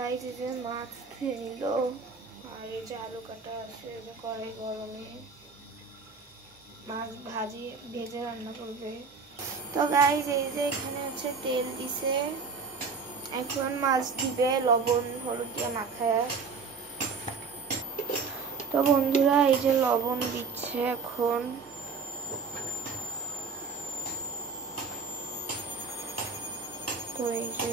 Guys এই যে মাছ ধুয়ে নিল আর এই যে আলু কাটা আছে, এই যে কড়াই গরমে মাছ ভেজে রান্না করবে। তো গাইস এই যে এখানে হচ্ছে তেল দিছে, এখন মাছ দিবে লবণ হলুদ দিয়ে মাখায়। তো বন্ধুরা এই যে লবণ দিচ্ছে এখন। তো এই যে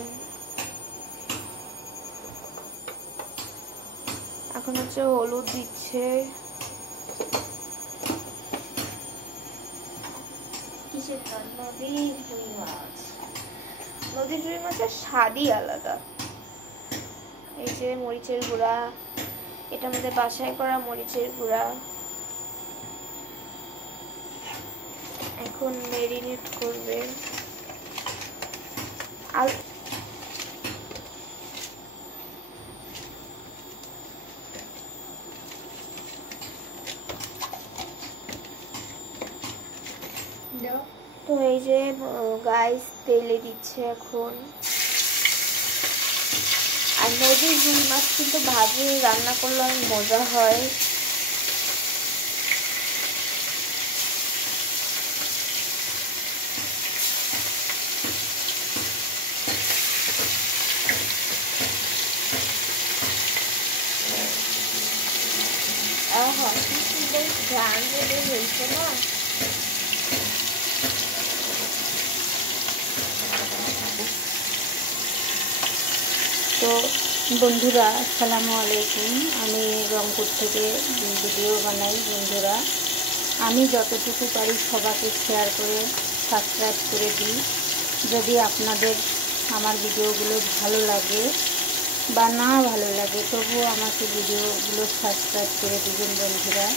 এখন হচ্ছে হলুদ দিচ্ছে। কিসের নদীর রুই মাছ, নদীর রুই মাছের স্বাদই আলাদা। এই যে মরিচের গুঁড়া, এটা আমাদের বাসায় করা মরিচের গুঁড়া। এখন মেরিনেট করবে। আর তো এই যে গাইস তেলে দিচ্ছে এখন। আর নদীর রুই মাছ কিন্তু ভাজি রান্না করলে অনেক মজা হয়। কি সুন্দর ঘ্রাণ বের হয়েছে না। তো বন্ধুরা আসসালামু আলাইকুম, আমি রংপুর থেকে ভিডিও বানাই। বন্ধুরা আমি যতটুকু পারি সবাইকে শেয়ার করে সাবস্ক্রাইব করে দিই। যদি আপনাদের আমার ভিডিওগুলো ভালো লাগে বা না ভালো লাগে তবুও আমাকে ভিডিওগুলো সাবস্ক্রাইব করে দিবেন বন্ধুরা।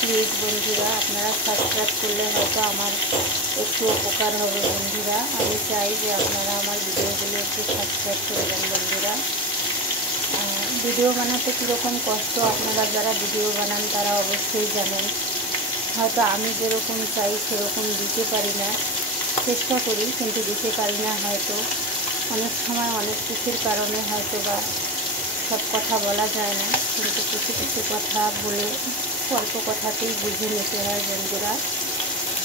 প্লিজ বন্ধুরা আপনারা সাবস্ক্রাইব করলে হয়তো আমার একটু উপকার হবে। বন্ধুরা আমি চাই যে আপনারা আমার ভিডিওগুলো একটু সাবস্ক্রাইব করে দেন বন্ধুরা। ভিডিও বানাতে কীরকম কষ্ট আপনারা যারা ভিডিও বানান তারা অবশ্যই জানেন। হয়তো আমি যেরকম চাই সেরকম দিতে পারি না, চেষ্টা করি কিন্তু দিতে পারি না। হয়তো অনেক সময় অনেক কিছুর কারণে হয়তো বা সব কথা বলা যায় না, কিন্তু কিছু কিছু কথা বলে অল্প কথাতেই বুঝে নিতে হয় বন্ধুরা।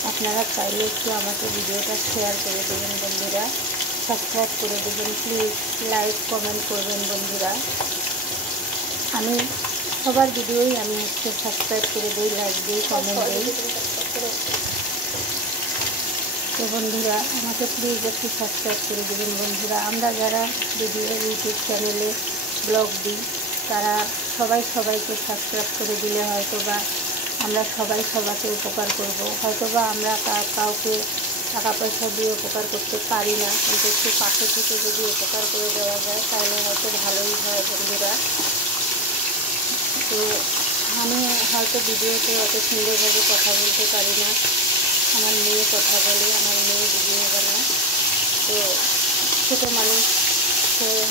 আপনারা চাইলে একটু আমাকে ভিডিওটা শেয়ার করে দেবেন বন্ধুরা, সাবস্ক্রাইব করে দেবেন প্লিজ, লাইক কমেন্ট করবেন বন্ধুরা। আমি সবার ভিডিওই আমি হচ্ছে সাবস্ক্রাইব করে দিই, লাইক দিই, কমেন্ট দিই। তো বন্ধুরা আমাকে প্লিজ একটু সাবস্ক্রাইব করে দেবেন বন্ধুরা। আমরা যারা ভিডিও ইউটিউব চ্যানেলে ব্লগ দিই তারা সবাইকে সাবস্ক্রাইব করে দিলে হয়তো বা আমরা সবাইকে উপকার করব। হয়তো বা আমরা কাউকে টাকা পয়সা দিয়ে উপকার করতে পারি না, কিন্তু একটু পাশে থেকে যদি উপকার করে দেওয়া যায় তাহলে হয়তো ভালোই হয় বন্ধুরা। তো আমি হয়তো ভিডিওতে অত সুন্দরভাবে কথা বলতে পারি না, আমার মেয়ে কথা বলে, আমার মেয়ে ভিডিও বানায়। তো ছোটো মানুষ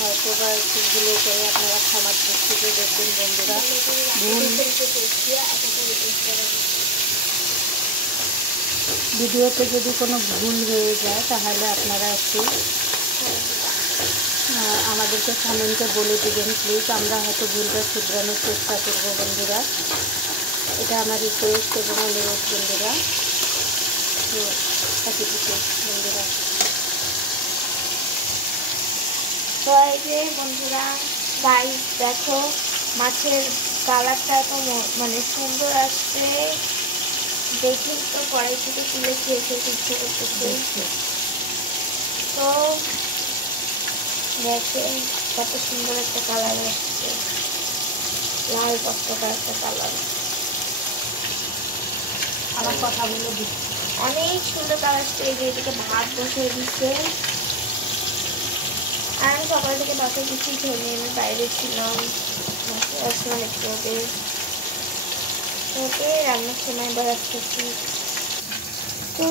হয়তো বা একটুগুলো করে আপনারা খামার দৃষ্টিতে দেখবেন বন্ধুরা। ভিডিওতে যদি কোনো ভুল হয়ে যায় তাহলে আপনারা একটু আমাদেরকে কমেন্টে বলে দেবেন প্লিজ। আমরা হয়তো ভুলটা শুধরানোর চেষ্টা করব বন্ধুরা, এটা আমার রিকোয়েস্ট এবং অনুরোধ বন্ধুরা। তো এতটুকু বন্ধুরা। তো এই যে বন্ধুরা গাইস দেখো মাছের কালারটা এত মানে সুন্দর আসছে, দেখে তো কড়াই থেকে তুলে খেয়ে ইচ্ছে করতেছে। তো দেখেন কত সুন্দর একটা কালার আসছে, লাল টকটকা একটা কালার। আমার কথা বলে দিচ্ছি, অনেক সুন্দর কালার আসছে। এই যে এদিকে ভাত বসিয়ে দিচ্ছে। আর আমি সকাল থেকে বাসায় কিছু খেয়ে আমি বাইরে ছিলাম, আসলাম একটু ওকে রান্নার সময় এবার আসতেছি। তো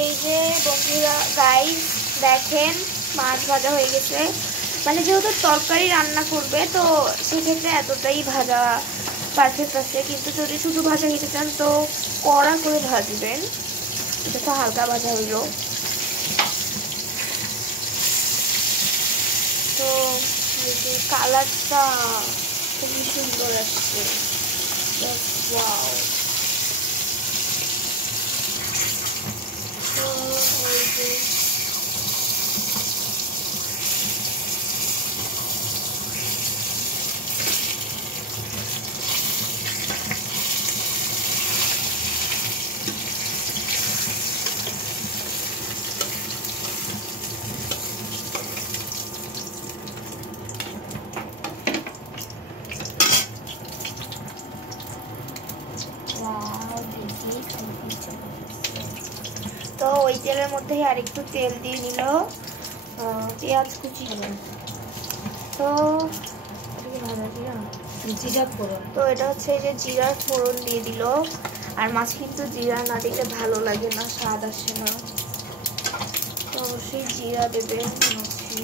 এই যে বন্ধুরা গাইস দেখেন মাছ ভাজা হয়ে গেছে। মানে যেহেতু তরকারি রান্না করবে তো সেক্ষেত্রে এতটাই ভাজা পারফেক্ট আছে, কিন্তু যদি শুধু ভাজা খেতে চান তো কড়া করে ভাজবেন। এটা তো হালকা ভাজা হইলো। তো এই যে কালারটা খুবই সুন্দর আসছে। ওয়াও। তো ওই যে তো ওই তেলের মধ্যে আরেকটু তেল দিয়ে নিল, পেঁয়াজ কুচি হলো। তো জিরা ফোড়ন, তো এটা হচ্ছে যে জিরার ফোড়ন দিয়ে দিল। আর মাছ কিন্তু জিরা না দিলে ভালো লাগে না, স্বাদ আসে না, তো অবশ্যই জিরা দেবে মাছে।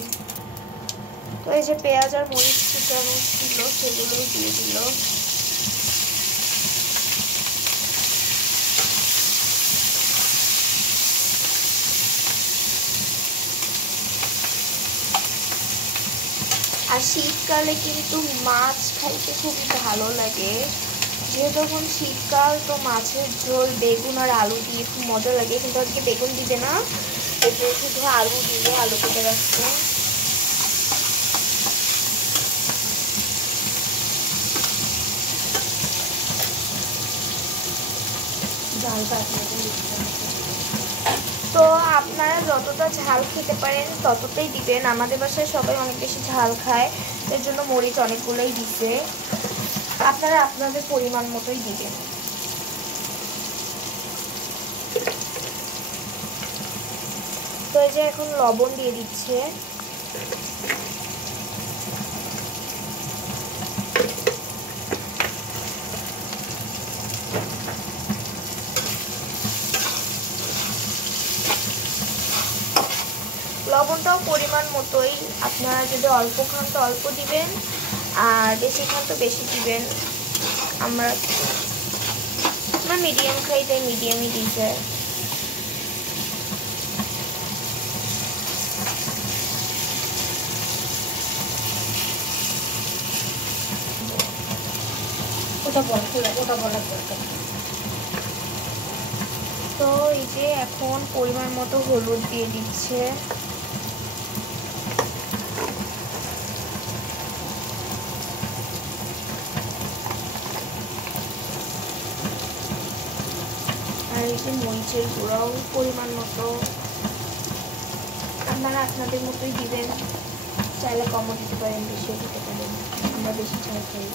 তো এই যে পেঁয়াজ আর মরিচ কুচানো ছিল সেগুলোই দিয়ে দিল। আর শীতকালে কিন্তু মাছ খাইতে খুবই ভালো লাগে, যেহেতু এখন শীতকাল, তো মাছের ঝোল বেগুন আর আলু দিয়ে খুব মজা লাগে। কিন্তু আজকে বেগুন দিবে না, এতে শুধু আলু দিলে, আলু কেটে রাখছে। তো আপনারা যতটা ঝাল খেতে পারেন ততটাই দিবেন। আমাদের বাসায় সবাই অনেক বেশি ঝাল খায়, এর জন্য মরিচ অনেকগুলোই দিছে। আপনারা আপনাদের পরিমাণ মতোই দিবেন। তো এই যে এখন লবণ দিয়ে দিচ্ছে। লবণটাও পরিমাণ মতোই, আপনারা যদি অল্প খান তো অল্প দিবেন, আর বেশি খান তো বেশি দিবেন। আমরা মিডিয়াম খাই, তাই মিডিয়ামই দিয়েছে। তো এই যে এখন পরিমাণ মতো হলুদ দিয়ে দিচ্ছে। আর এই যে মরিচের গুঁড়াও পরিমাণ মতো, আপনারা আপনাদের মতোই দিবেন, চাইলে কমও দিতে পারেন, বেশিও দিতে পারেন। আমরা বেশি চাই খাই,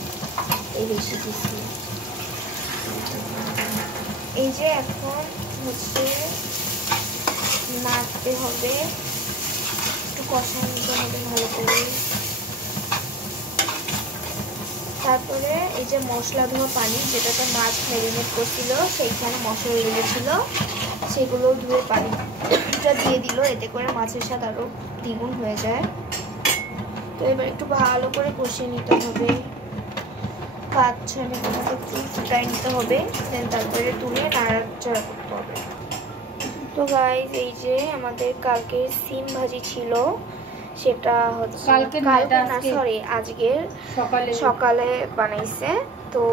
এই বেশি দিচ্ছি। এই যে এখন হচ্ছে নাড়তে হবে, একটু কষা নিতে হবে ভালো করে। তারপরে এই যে মশলা ধোয়া পানি, যেটাতে মাছ ম্যারিনেট করছিল, সেইখানে মশলা লেগেছিল, সেগুলো ধুয়ে পানিটা দিয়ে দিল, এতে করে মাছের স্বাদ আরও দ্বিগুণ হয়ে যায়। তো এবার একটু ভালো করে কষিয়ে নিতে হবে, 5-6 মিনিট মতো একটু ফুটাই নিতে হবে, দেন তারপরে তুলে নাড়াচাড়া করতে হবে। তো গাইস, এই যে আমাদের কালকে সিম ভাজি ছিল, সেটা হচ্ছে আজকের সকালে বানাইছে। তো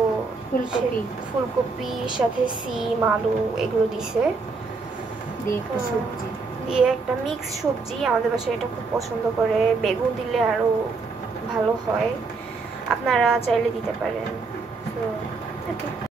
ফুলকপির সাথে সিম, আলু এগুলো দিছে, দিয়ে একটা মিক্স সবজি। আমাদের বাসায় এটা খুব পছন্দ করে, বেগুন দিলে আরো ভালো হয়, আপনারা চাইলে দিতে পারেন। তো